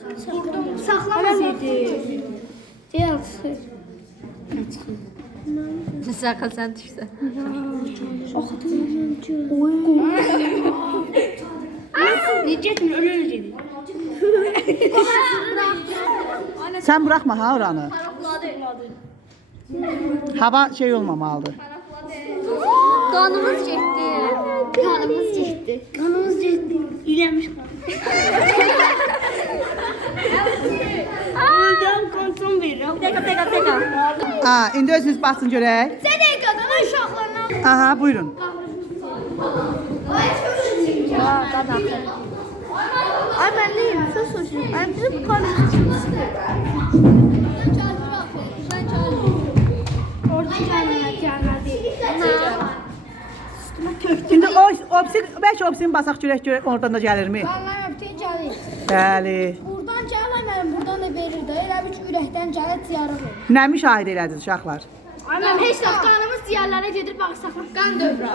Saxlamaz idi. Deyəsən. Sakal sen düşse. Necətmin ölür dedi. Sen bırakma ha oranı. Hava şey olmamalıdır. Kanımız çekti. Kanımız getdi. Kanımız getdi. İləmiş qan. Oradan kontrol verirəm. Teka. Ha, indi özünüz basın görək. Sən ey qadın uşaqlarına. Aha, buyurun. Ay ben değilim. Söz soruşurum. Ben bizim kanımız orada gelmedi. İndi bəlkə opsin basaq görək oradan da gəlirmi? Vallahi öptün gəlir. Bəli. Buradan gəlməyəm, buradan da verir də. Elə bir ürəkdən gəlir ziyarət olur. Nə müşahidə elədiniz uşaqlar? Ay mən heç vaxt qanımız diyarlara gedir bağırsaqlıq qan dövrə.